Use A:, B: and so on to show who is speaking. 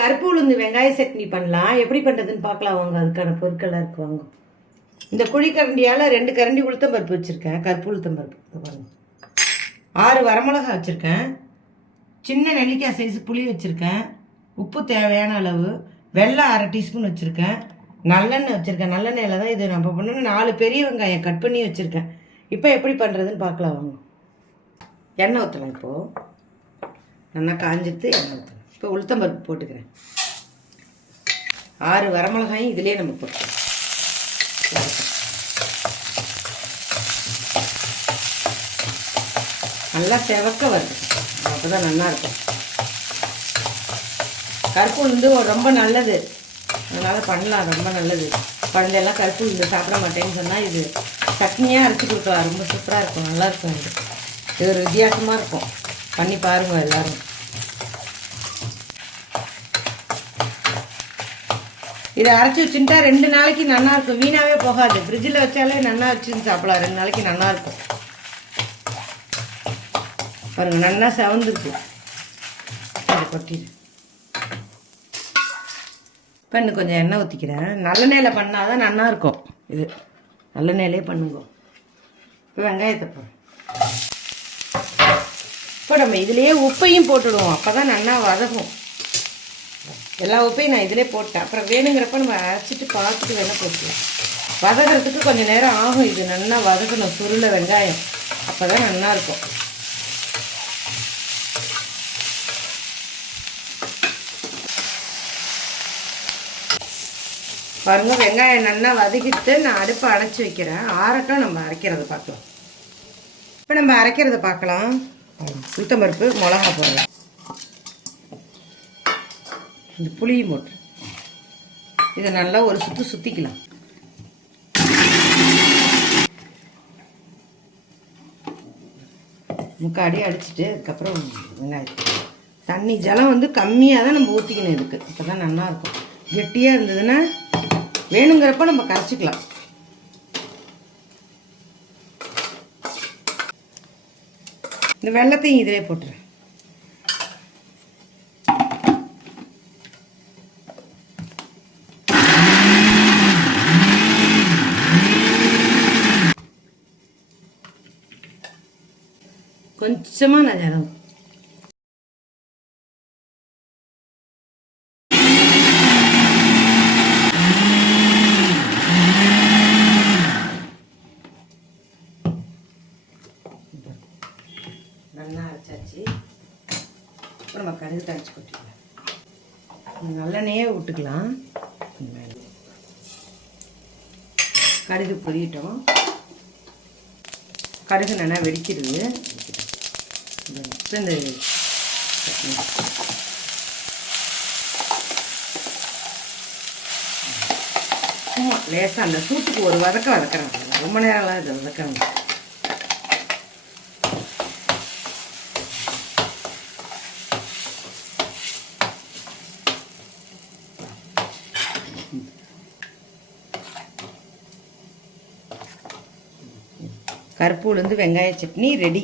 A: கருப்பு உளுந்து வெங்காய சட்னி பண்ணலாம். எப்படி பண்ணுறதுன்னு பார்க்கலாம் வாங்க. அதுக்கான பொருட்கள்லாம் இருக்குது வாங்க. இந்த குழிக்கரண்டியால் ரெண்டு கரண்டி உளுத்தம் பருப்பு வச்சுருக்கேன். கருப்பு உளுத்தம் பருப்பு பாருங்க. ஆறு வரமிளகா வச்சுருக்கேன். சின்ன நெல்லிக்காய் சைஸ் புளி வச்சுருக்கேன். உப்பு தேவையான அளவு. வெள்ளம் அரை டீஸ்பூன் வச்சுருக்கேன். நல்லெண்ணெய் வச்சுருக்கேன். நல்லெண்ணெயில் தான் இது நம்ம பண்ணணும். நாலு பெரிய வெங்காயம் கட் பண்ணி வச்சுருக்கேன். இப்போ எப்படி பண்ணுறதுன்னு பார்க்கலாம் வாங்க. எண்ணெய் ஊற்றலாம் இப்போது நல்லா காஞ்சிட்டு எண்ணெய் ஊற்றலாம் இப்போ உளுத்தம் பருப்பு போட்டுக்கிறேன். ஆறு வரமிளகாயும் இதிலே நம்ம போட்டுக்கலாம். நல்லா செவக்க வருது. அப்போ தான் நல்லா இருக்கும். கருப்பு உளுந்து ரொம்ப நல்லது. அதனால் பண்ணலாம் ரொம்ப நல்லது. குழந்தையெல்லாம் கருப்பு உளுந்து சாப்பிட மாட்டேன்னு சொன்னால் இது சட்னியாக அரைச்சி கொடுக்கலாம். ரொம்ப சூப்பராக இருக்கும். நல்லாயிருக்கும் இது. இது ஒரு வித்தியாசமாக இருக்கும். பண்ணி பாருங்கள் எல்லாரும். இதை அரைச்சி வச்சுட்டா ரெண்டு நாளைக்கு நல்லா இருக்கும். வீணாவே போகாது. ஃப்ரிட்ஜில் வச்சாலே நல்லா வச்சுன்னு சாப்பிடலாம். ரெண்டு நாளைக்கு நல்லா இருக்கும். பாருங்க நல்லா செவந்துருக்கு. அதை கொட்டிடு. இப்போ இன்னும் கொஞ்சம் எண்ணெய் ஊற்றிக்கிறேன் நல்லெண்ணெயில் பண்ணால் தான் நல்லா இருக்கும். இது நல்லெண்ணெயிலே பண்ணுங்க. இப்போ வெங்காயத்தை போடுறோம் இப்போ நம்ம இதுலேயே உப்பையும் போட்டுடுவோம். அப்போ தான் நல்லா வதகும் எல்லா உப்பையும் நான் இதிலே போட்டேன். அப்புறம் வேணுங்கிறப்ப நம்ம அரைச்சிட்டு பார்த்துட்டு வேணால் போட்டுக்கலாம். வதகிறதுக்கு கொஞ்சம் நேரம் ஆகும். இது நல்லா வதக்கணும் சுருளை வெங்காயம். அப்போ தான் நல்லா இருக்கும். பாருங்க வெங்காயம் நல்லா வதக்கிட்டு நான் அடுப்பை அடைச்சி வைக்கிறேன். ஆறட்டும் நம்ம அரைக்கிறத பார்க்கலாம். இப்போ நம்ம அரைக்கிறத பார்க்கலாம். உளுத்தம்பருப்பு மிளகா போடலாம் இந்த புளியும் போட்டு. இதை நல்லா ஒரு சுற்று சுற்றிக்கலாம் முக்காடி அடிச்சுட்டு அதுக்கப்புறம் வெங்காயம். தண்ணி ஜலம் வந்து கம்மியாக தான் நம்ம ஊற்றிக்கணும் இதுக்கு. அப்போ தான் நல்லாயிருக்கும். கெட்டியாக இருந்ததுன்னா வேணுங்கிறப்ப நம்ம கரைச்சிக்கலாம். இந்த வெள்ளத்தையும் இதிலே போட்டுறேன் கொஞ்சமாக நான் ஜலம் நல்லா அரைச்சாச்சு. அப்புறம் நம்ம கடுகு தரைச்சி கொட்டிக்கலாம். நல்லெண்ணெயே விட்டுக்கலாம். கடுகு பொரியட்டும். கடுகு நல்லா வெடிக்கிறது இப்போ இந்த லேசாக அந்த சூட்டுக்கு ஒரு வதக்க வதக்கிறேன். ரொம்ப நேரம்லாம் இதை வதக்கிறேன். கருப்பு உளுந்து வெங்காய சட்னி ரெடி.